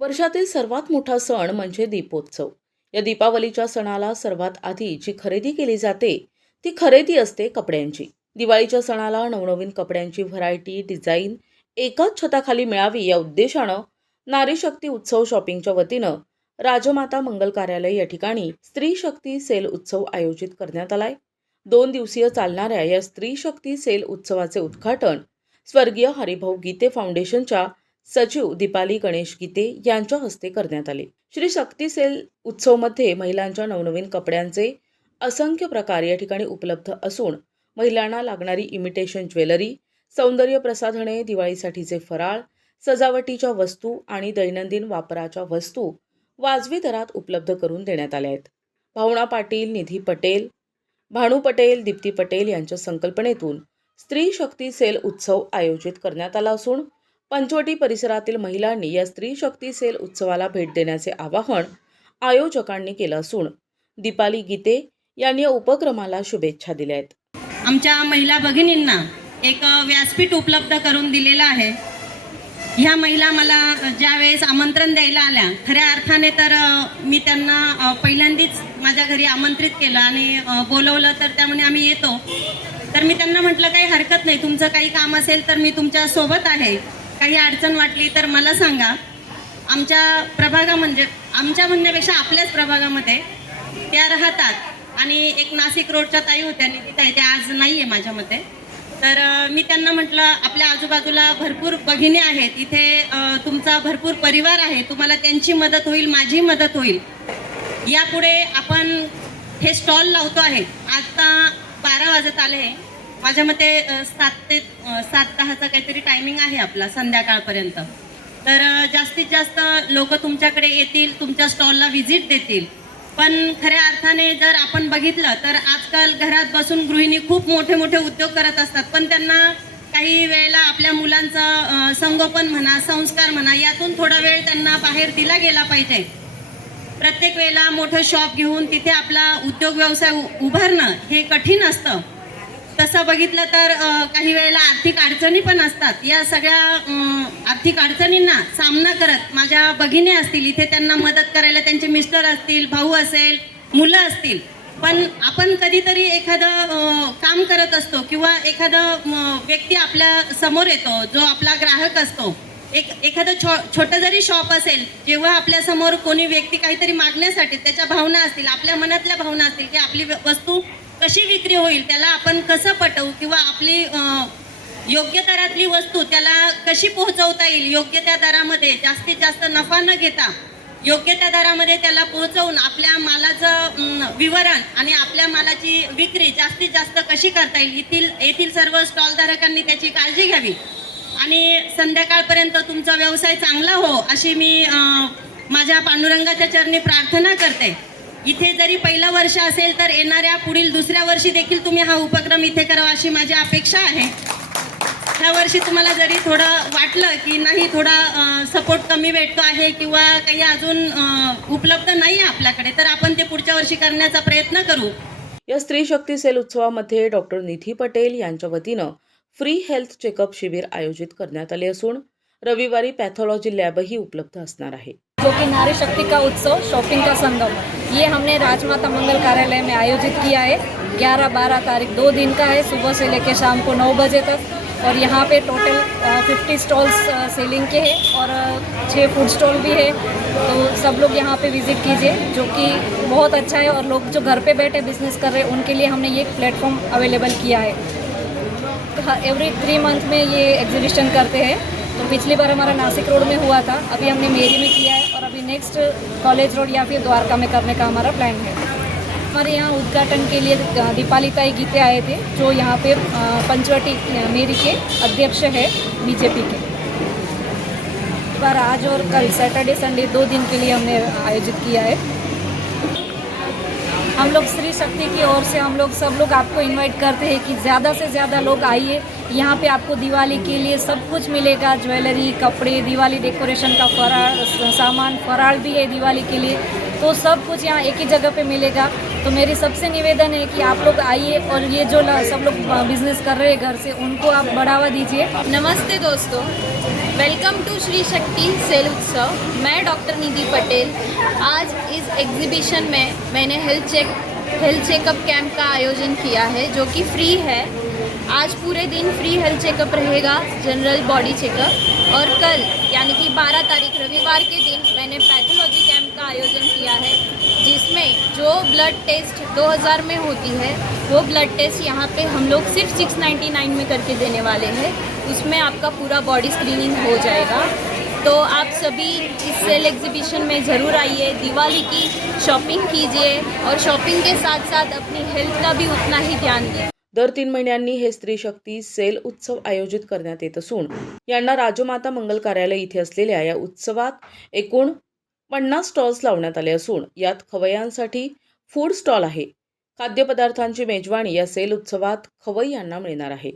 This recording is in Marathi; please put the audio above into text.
वर्षातील सर्वात मोठा सण म्हणजे दीपोत्सव. या दीपावलीच्या सणाला सर्वात आधी जी खरेदी केली जाते ती खरेदी असते कपड्यांची. दिवाळीच्या सणाला नवनवीन कपड्यांची व्हरायटी डिझाईन एकाच छताखाली मिळावी या उद्देशानं नारी शक्ती उत्सव शॉपिंगच्या वतीनं राजमाता मंगल कार्यालय या ठिकाणी स्त्री शक्ती सेल उत्सव आयोजित करण्यात आलाय. दोन दिवसीय चालणाऱ्या या स्त्री शक्ती सेल उत्सवाचे उद्घाटन स्वर्गीय हरिभाऊ गीते फाउंडेशनच्या सचिव दीपाली गणेश गीते यांच्या हस्ते करण्यात आले. श्री शक्ती सेल उत्सवमध्ये महिलांच्या नवनवीन कपड्यांचे असंख्य प्रकार या ठिकाणी उपलब्ध असून महिलांना लागणारी इमिटेशन ज्वेलरी सौंदर्य प्रसाधने दिवाळीसाठीचे फराळ सजावटीच्या वस्तू आणि दैनंदिन वापराच्या वस्तू वाजवी दरात उपलब्ध करून देण्यात आल्या आहेत. भावना पाटील निधी पटेल भानू पटेल दीप्ती पटेल यांच्या संकल्पनेतून स्त्री शक्ती सेल उत्सव आयोजित करण्यात आला असून पंचवटी परिसरातील महिलांनी या स्त्री शक्ती सेल उत्सवाला भेट देण्याचे आवाहन आयोजकांनी केलं असून दीपाली गीते यांनी या उपक्रमाला शुभेच्छा दिल्या आहेत. आमच्या महिला भगिनींना एक व्यासपीठ उपलब्ध करून दिलेलं आहे. ह्या महिला मला ज्यावेळेस आमंत्रण द्यायला आल्या खऱ्या अर्थाने तर मी त्यांना पहिल्यांदीच माझ्या घरी आमंत्रित केलं आणि बोलवलं तर त्यामुळे आम्ही येतो. तर मी त्यांना म्हटलं काही हरकत नाही तुमचं काही काम असेल तर मी तुमच्यासोबत आहे. काही अडचण वाटली तर मला सांगा. आमच्या प्रभागा म्हणजे आमच्या म्हणण्यापेक्षा आपल्याच प्रभागामध्ये त्या राहतात. आणि एक नाशिक रोडच्या ताई होत्या निधी त्या आज नाही आहे माझ्यामध्ये तर मी त्यांना म्हटलं आपल्या आजूबाजूला भरपूर भगिनी आहेत. इथे तुमचा भरपूर परिवार आहे. तुम्हाला त्यांची मदत होईल माझी मदत होईल. यापुढे आपण हे स्टॉल लावतो आहे. आता बारा वाजत आले माझ्या मते सात ते सात दहाचा काहीतरी टायमिंग आहे आपला संध्याकाळपर्यंत. तर जास्तीत जास्त लोक तुमच्याकडे येतील तुमच्या स्टॉलला व्हिजिट देतील. पण खऱ्या अर्थाने जर आपण बघितलं तर आजकाल घरात बसून गृहिणी खूप मोठे मोठे उद्योग करत असतात. पण त्यांना काही वेळेला आपल्या मुलांचं संगोपन म्हणा संस्कार म्हणा यातून थोडा वेळ त्यांना बाहेर दिला गेला पाहिजे. प्रत्येक वेळेला मोठं शॉप घेऊन तिथे आपला उद्योग व्यवसाय उ- उभारणं हे कठीण असतं. तसं बघितलं तर काही वेळेला आर्थिक अडचणी पण असतात. या सगळ्या आर्थिक अडचणींना सामना करत माझ्या भगिनी असतील इथे त्यांना मदत करायला त्यांचे मिस्टर असतील भाऊ असेल मुलं असतील. पण आपण कधीतरी एखादं काम करत असतो किंवा एखादं व्यक्ती आपल्यासमोर येतो जो आपला ग्राहक असतो. एक एखादं छो छोटं जरी शॉप असेल जेव्हा आपल्यासमोर कोणी व्यक्ती काहीतरी मागण्यासाठी त्याच्या भावना असतील आपल्या मनातल्या भावना असतील की आपली व- वस्तू कशी विक्री होईल त्याला आपण कसं पटवू किंवा आपली योग्य दरातली वस्तू त्याला कशी पोहोचवता येईल योग्य त्या दरामध्ये जास्तीत जास्त नफा न घेता योग्य त्या दरामध्ये त्याला पोहोचवून आपल्या मालाचं विवरण आणि आपल्या मालाची विक्री जास्तीत जास्त कशी करता येईल येथील येथील सर्व स्टॉलधारकांनी त्याची काळजी घ्यावी. आणि संध्याकाळपर्यंत तुमचा व्यवसाय चांगला हो अशी मी माझ्या पांडुरंगाच्या चरणी प्रार्थना करते. इथे जरी पहिलं वर्ष असेल तर येणाऱ्या पुढील दुसऱ्या वर्षी देखील तुम्ही हा उपक्रम इथे करावा अशी माझी अपेक्षा आहे. ह्या वर्षी तुम्हाला जरी थोडं वाटलं की नाही थोडा सपोर्ट कमी भेटतो आहे किंवा काही अजून उपलब्ध नाही आहे आपल्याकडे तर आपण ते पुढच्या वर्षी करण्याचा प्रयत्न करू. या स्त्री शक्ती सेल उत्सवामध्ये डॉक्टर निधी पटेल यांच्या वतीनं फ्री हेल्थ चेकअप शिबिर आयोजित करण्यात आले असून रविवारी पॅथॉलॉजी लॅबही उपलब्ध असणार आहे. जो कि नारी शक्ति का उत्सव शॉपिंग का संगम। ये हमने राजमाता मंगल कार्यालय में आयोजित किया है। 11-12 तारीख दो दिन का है, सुबह से लेकर शाम को 9 बजे तक। और यहाँ पे टोटल फिफ्टी स्टॉल्स सेलिंग के हैं और छः फ़ूड स्टॉल भी है। तो सब लोग यहाँ पे विज़िट कीजिए, जो कि बहुत अच्छा है। और लोग जो घर पे बैठे बिज़नेस कर रहे हैं, उनके लिए हमने ये प्लेटफॉर्म अवेलेबल किया है। एवरी थ्री मंथ में ये एग्जीबिशन करते हैं। तो पिछली बार हमारा नासिक रोड में हुआ था, अभी हमने मेरी में किया है और अभी नेक्स्ट कॉलेज रोड या फिर द्वारका में करने का हमारा प्लान है। हमारे यहाँ उद्घाटन के लिए दीपाली ताई गीते आए थे, जो यहाँ पे पंचवटी मेरी के अध्यक्ष है, बीजेपी के। बार आज और कल सैटरडे संडे दो दिन के लिए हमने आयोजित किया है। हम लोग श्री शक्ति की ओर से हम लोग सब लोग आपको इनवाइट करते हैं कि ज़्यादा से ज़्यादा लोग आइए। यहाँ पे आपको दिवाली के लिए सब कुछ मिलेगा, ज्वेलरी, कपड़े, दिवाली डेकोरेशन का फरार सामान फराड़ भी है दिवाली के लिए। तो सब कुछ यहाँ एक ही जगह पे मिलेगा। तो मेरी सबसे निवेदन है कि आप लोग आइए और ये जो सब लोग बिज़नेस कर रहे हैं घर से, उनको आप बढ़ावा दीजिए। नमस्ते दोस्तों। Welcome to Shri Shakti sale उत्सव मैं डॉक्टर निधि पटेल। आज इस एग्जीबिशन में मैंने health check health checkup camp का आयोजन किया है, जो कि फ्री है। आज पूरे दिन फ्री हेल्थ चेकअप रहेगा जनरल बॉडी चेकअप और कल, यानी कि 12 तारीख, रविवार के दिन मैंने पैथोलॉजी कैंप का आयोजन किया है, जिसमें जो ब्लड टेस्ट 2000 में होती है, वो ब्लड टेस्ट यहाँ पे हम लोग सिर्फ़ 699 में करके देने वाले हैं। उसमें आपका पूरा बॉडी स्क्रीनिंग हो जाएगा। तो आप सभी इस सेल एग्जीबिशन में ज़रूर आइए, दिवाली की शॉपिंग कीजिए और शॉपिंग के साथ साथ अपनी हेल्थ का भी उतना ही ध्यान दें। दर तीन महिन्यांनी हे स्त्री शक्ती सेल उत्सव आयोजित करण्यात येत असून यांना राजमाता मंगल कार्यालय इथे असलेल्या या उत्सवात एकूण पन्नास स्टॉल्स लावण्यात आले असून यात खवय्यांसाठी फूड स्टॉल आहे. खाद्यपदार्थांची मेजवानी या सेल उत्सवात खवय्यांना मिळणार आहे.